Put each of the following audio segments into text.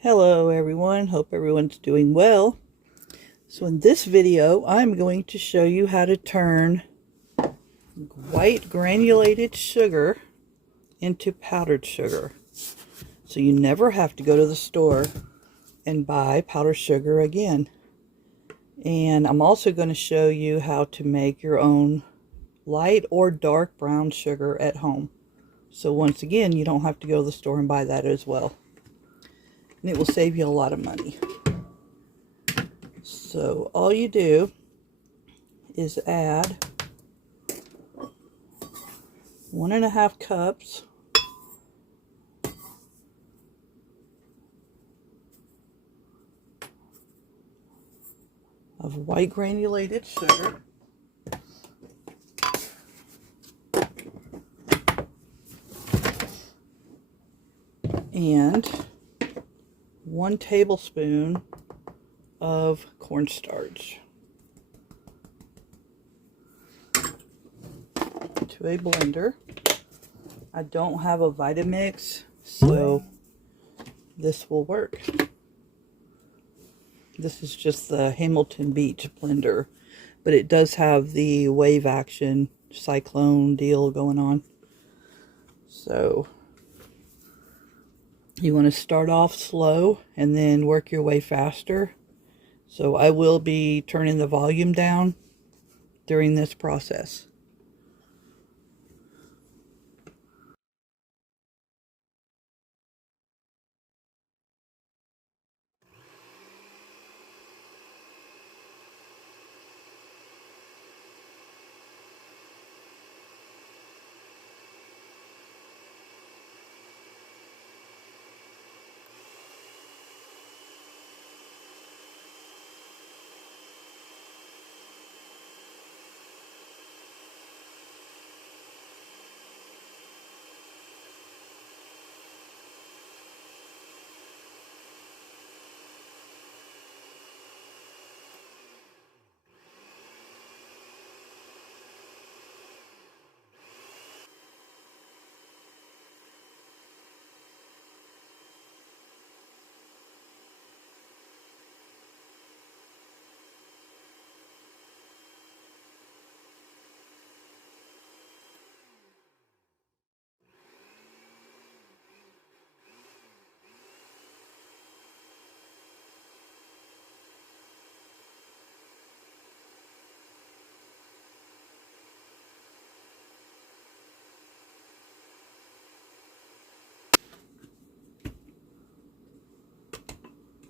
Hello everyone, hope everyone's doing well. So in this video I'm going to show you how to turn white granulated sugar into powdered sugar. So you never have to go to the store and buy powdered sugar again. And I'm also going to show you how to make your own light or dark brown sugar at home. So once again, you don't have to go to the store and buy that as well. And it will save you a lot of money. So all you do is add 1.5 cups of white granulated sugar, and 1 tablespoon of cornstarch to a blender. I don't have a Vitamix, so this will work. This is just the Hamilton Beach blender, but it does have the wave action cyclone deal going on. So you want to start off slow and then work your way faster. So I will be turning the volume down during this process.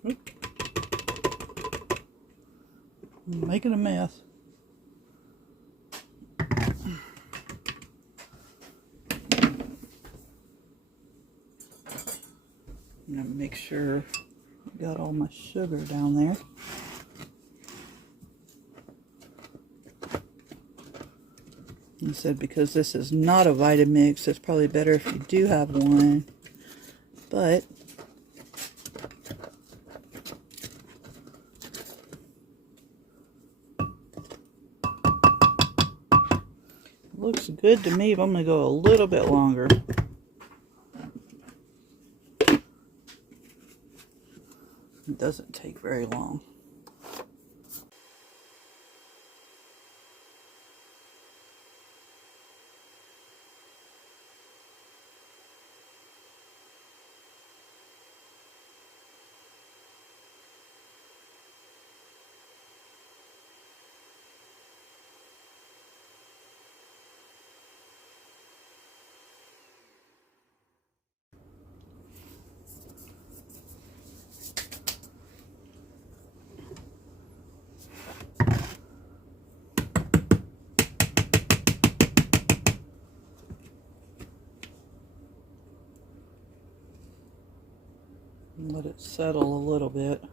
I'm making a mess. I'm going to make sure I got all my sugar down there. He said because this is not a Vitamix, it's probably better if you do have one. But looks good to me, but I'm going to go a little bit longer. It doesn't take very long. Let it settle a little bit.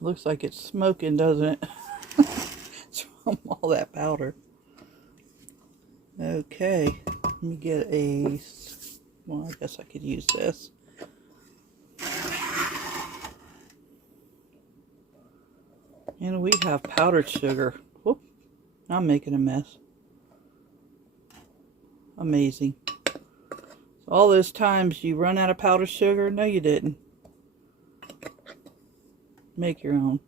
Looks like it's smoking, doesn't it? It's from all that powder. Okay, let me get a, well, I guess I could use this. And we have powdered sugar. Whoop, I'm making a mess. Amazing. All those times you run out of powdered sugar? No, you didn't. Make your own.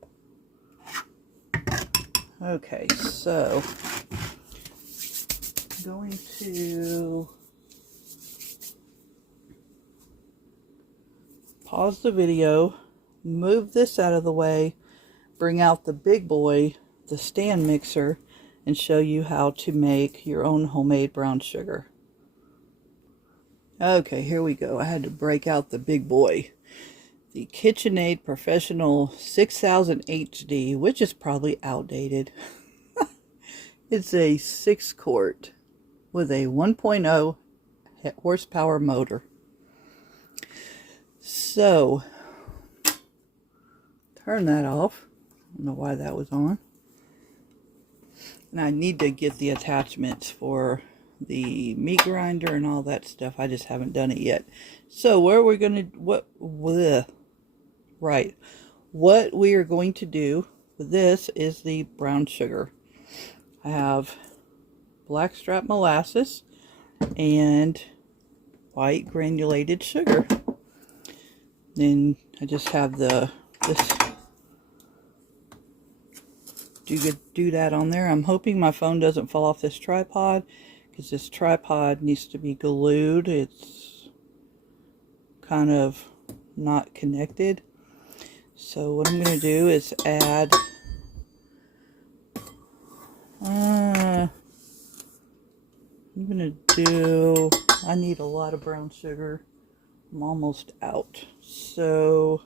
Okay, so I'm going to pause the video, move this out of the way, bring out the big boy, the stand mixer, and show you how to make your own homemade brown sugar. Okay, here we go. I had to break out the big boy. The KitchenAid Professional 6000 HD, which is probably outdated. It's a 6-quart with a 1.0 horsepower motor. So, turn that off. I don't know why that was on. And I need to get the attachments for the meat grinder and all that stuff. I just haven't done it yet. So what we are going to do with this is the brown sugar. I have blackstrap molasses and white granulated sugar. Then I just have this do that on there. I'm hoping my phone doesn't fall off this tripod, because this tripod needs to be glued. It's kind of not connected. So what I'm going to do is add I need a lot of brown sugar. I'm almost out. So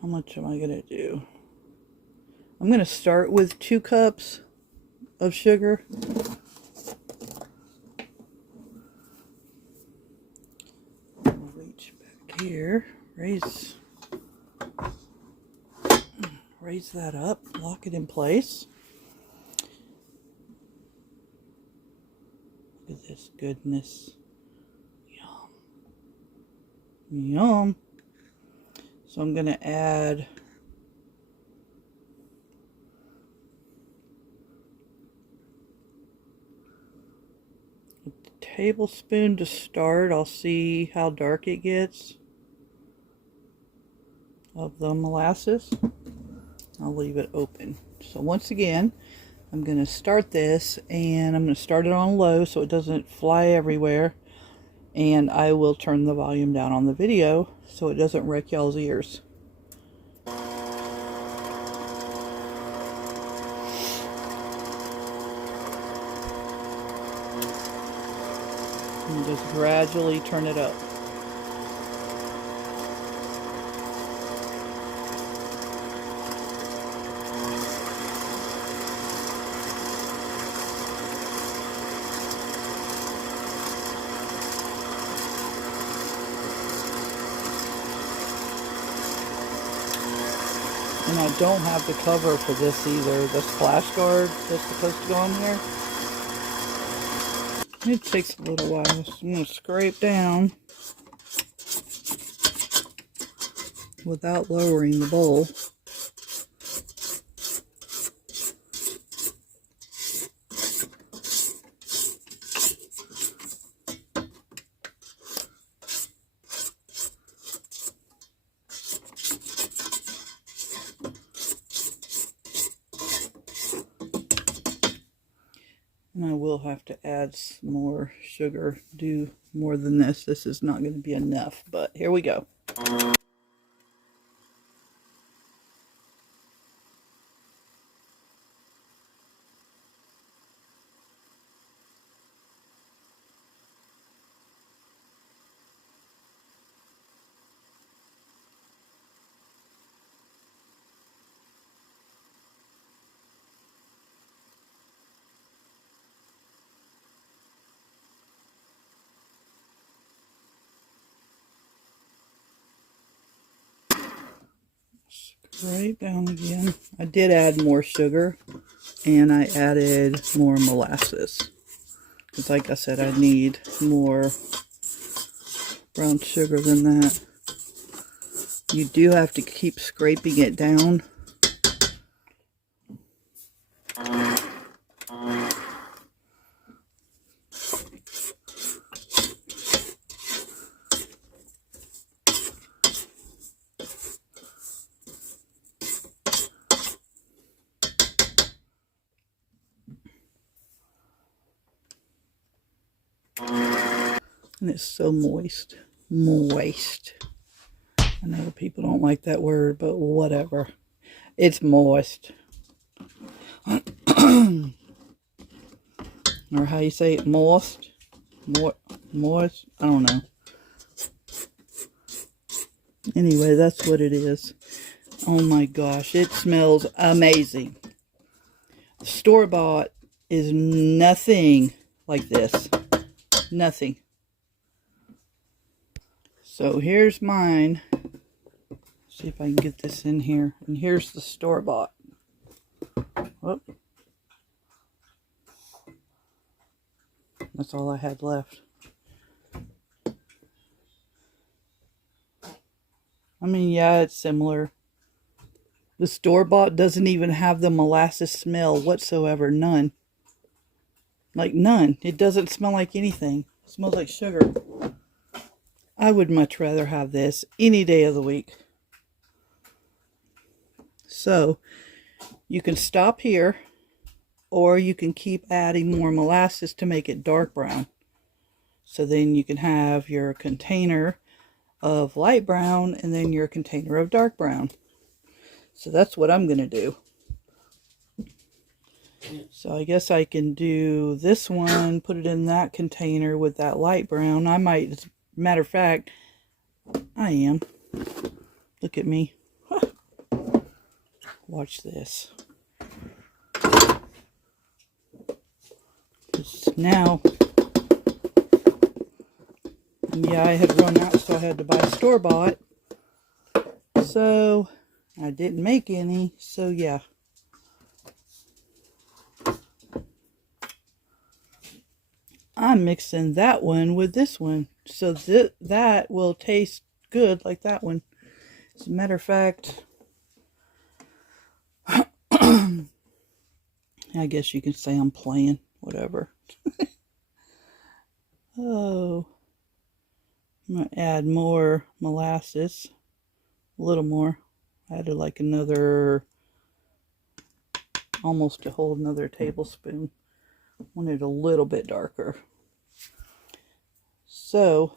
how much am I going to do? I'm going to start with 2 cups of sugar. I'll reach back here, raise that up, lock it in place. Look at this goodness. Yum. Yum. So I'm going to add a tablespoon to start. I'll see how dark it gets of the molasses. I'll leave it open. So once again, I'm going to start this, and I'm going to start it on low so it doesn't fly everywhere. And I will turn the volume down on the video so it doesn't wreck y'all's ears. And just gradually turn it up. And I don't have the cover for this either, the splash guard that's supposed to go on here. It takes a little while, so I'm going to scrape down without lowering the bowl. And I will have to add some more sugar, do more than this. This is not going to be enough, but here we go. Scrape down again. I did add more sugar, and I added more molasses, because like I said, I need more brown sugar than that. You do have to keep scraping it down. And it's so moist. Moist. I know people don't like that word, but whatever. It's moist. Or how you say it, moist? Moist? I don't know. Anyway, that's what it is. Oh my gosh, it smells amazing. Store-bought is nothing like this. Nothing. So here's mine. See if I can get this in here. And here's the store-bought. Whoop. That's all I had left. I mean, yeah, it's similar. The store-bought doesn't even have the molasses smell whatsoever. None. Like none. It doesn't smell like anything. It smells like sugar. I would much rather have this any day of the week. So, you can stop here, or you can keep adding more molasses to make it dark brown. So then you can have your container of light brown and then your container of dark brown. So that's what I'm going to do. So I guess I can do this one, put it in that container with that light brown. I might, as a matter of fact, I am. Look at me. Watch this. Now, yeah, I had run out, so I had to buy store-bought. So, I didn't make any, so yeah. I'm mixing that one with this one, so that will taste good like that one. As a matter of fact, I guess you can say I'm playing, whatever. Oh, I'm going to add more molasses, a little more. I added like another, almost a whole another tablespoon. Want it a little bit darker. So,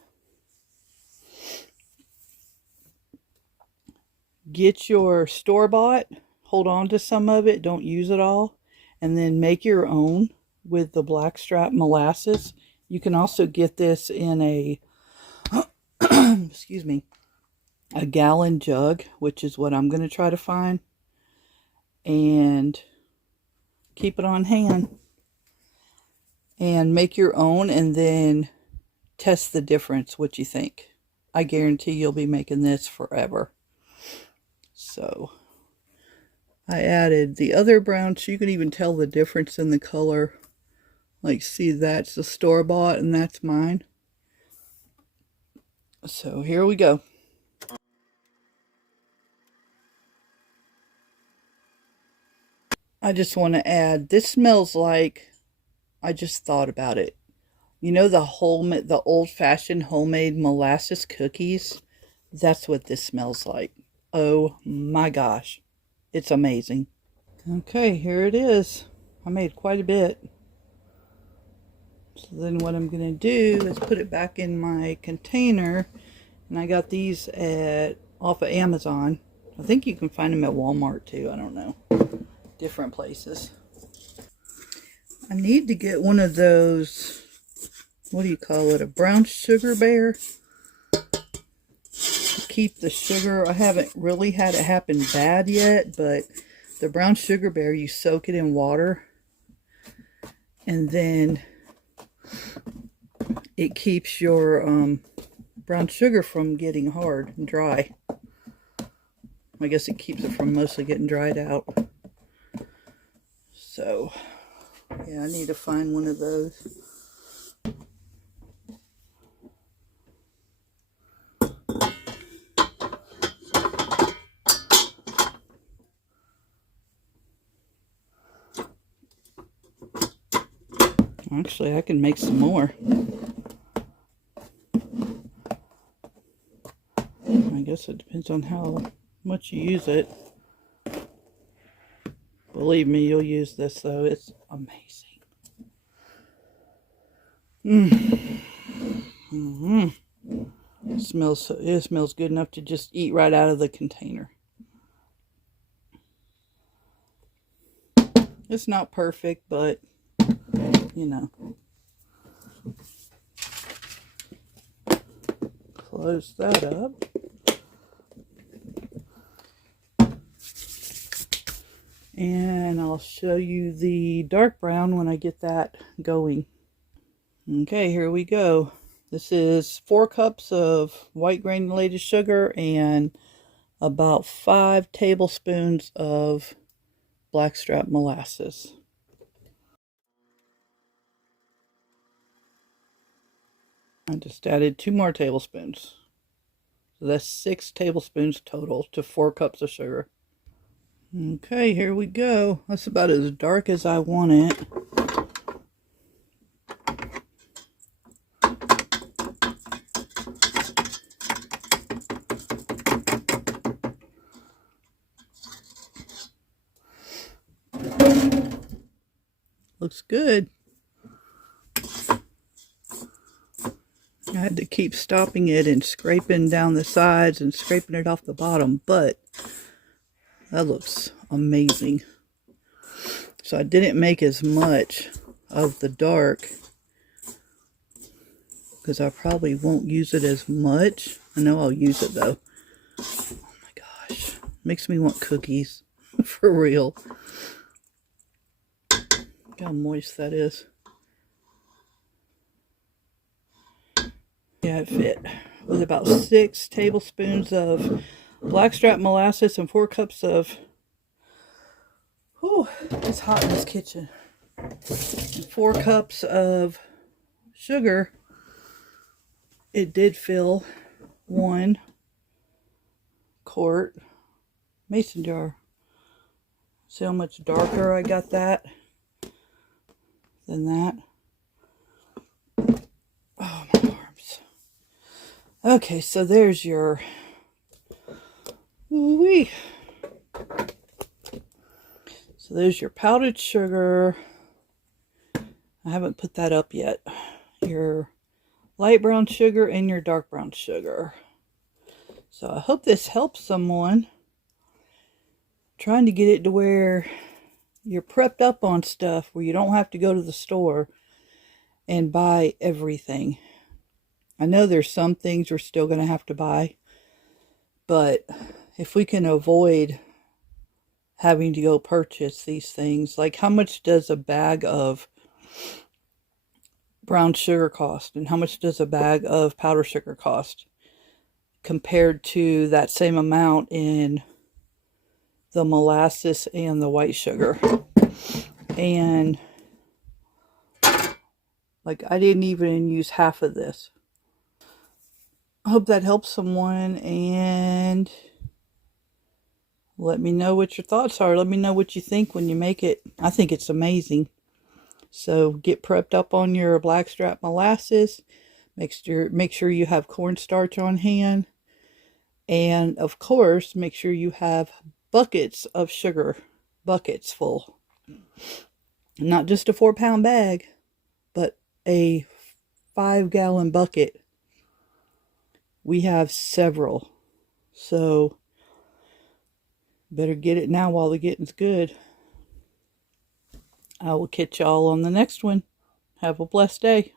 get your store-bought, hold on to some of it, don't use it all, and then make your own with the blackstrap molasses. You can also get this in a, excuse me, a gallon jug, which is what I'm going to try to find, and keep it on hand. And make your own and then test the difference, what you think. I guarantee you'll be making this forever. So, I added the other brown, so you can even tell the difference in the color. Like, see, that's the store-bought and that's mine. So, here we go. I just want to add, this smells like, I just thought about it. You know the old-fashioned homemade molasses cookies? That's what this smells like. Oh my gosh. It's amazing. Okay, here it is. I made quite a bit. So then what I'm going to do is put it back in my container. And I got these off of Amazon. I think you can find them at Walmart too. I don't know. Different places. I need to get one of those, what do you call it, a brown sugar bear? To keep the sugar. I haven't really had it happen bad yet, but the brown sugar bear, you soak it in water. And then it keeps your brown sugar from getting hard and dry. I guess it keeps it from mostly getting dried out. So, yeah, I need to find one of those. Actually, I can make some more. I guess it depends on how much you use it. Believe me, you'll use this though. It's amazing. It smells good enough to just eat right out of the container. It's not perfect, but you know. Close that up. And I'll show you the dark brown when I get that going. Okay, here we go. This is 4 cups of white granulated sugar and about 5 tablespoons of blackstrap molasses. I just added 2 more tablespoons. So that's 6 tablespoons total to 4 cups of sugar. Okay, here we go. That's about as dark as I want it. Looks good. I had to keep stopping it and scraping down the sides and scraping it off the bottom, but that looks amazing. So I didn't make as much of the dark because I probably won't use it as much. I know I'll use it though. Oh my gosh. Makes me want cookies. For real. Look how moist that is. Yeah, it fit. With about 6 tablespoons of blackstrap molasses and 4 cups of... Oh, it's hot in this kitchen. And 4 cups of sugar. It did fill 1 quart mason jar. See how much darker I got that than that? Oh, my arms. Okay, so there's your... Ooh-wee. So there's your powdered sugar. I haven't put that up yet. Your light brown sugar and your dark brown sugar. So I hope this helps someone. Trying to get it to where you're prepped up on stuff where you don't have to go to the store and buy everything. I know there's some things we're still going to have to buy, but if we can avoid having to go purchase these things, like how much does a bag of brown sugar cost and how much does a bag of powdered sugar cost compared to that same amount in the molasses and the white sugar? And like I didn't even use half of this. I hope that helps someone, and let me know what your thoughts are. Let me know what you think when you make it. I think it's amazing. So get prepped up on your blackstrap molasses. Make sure you have cornstarch on hand. And of course, make sure you have buckets of sugar. Buckets full. Not just a 4-pound bag, but a 5-gallon bucket. We have several. So better get it now while the getting's good. I will catch y'all on the next one. Have a blessed day.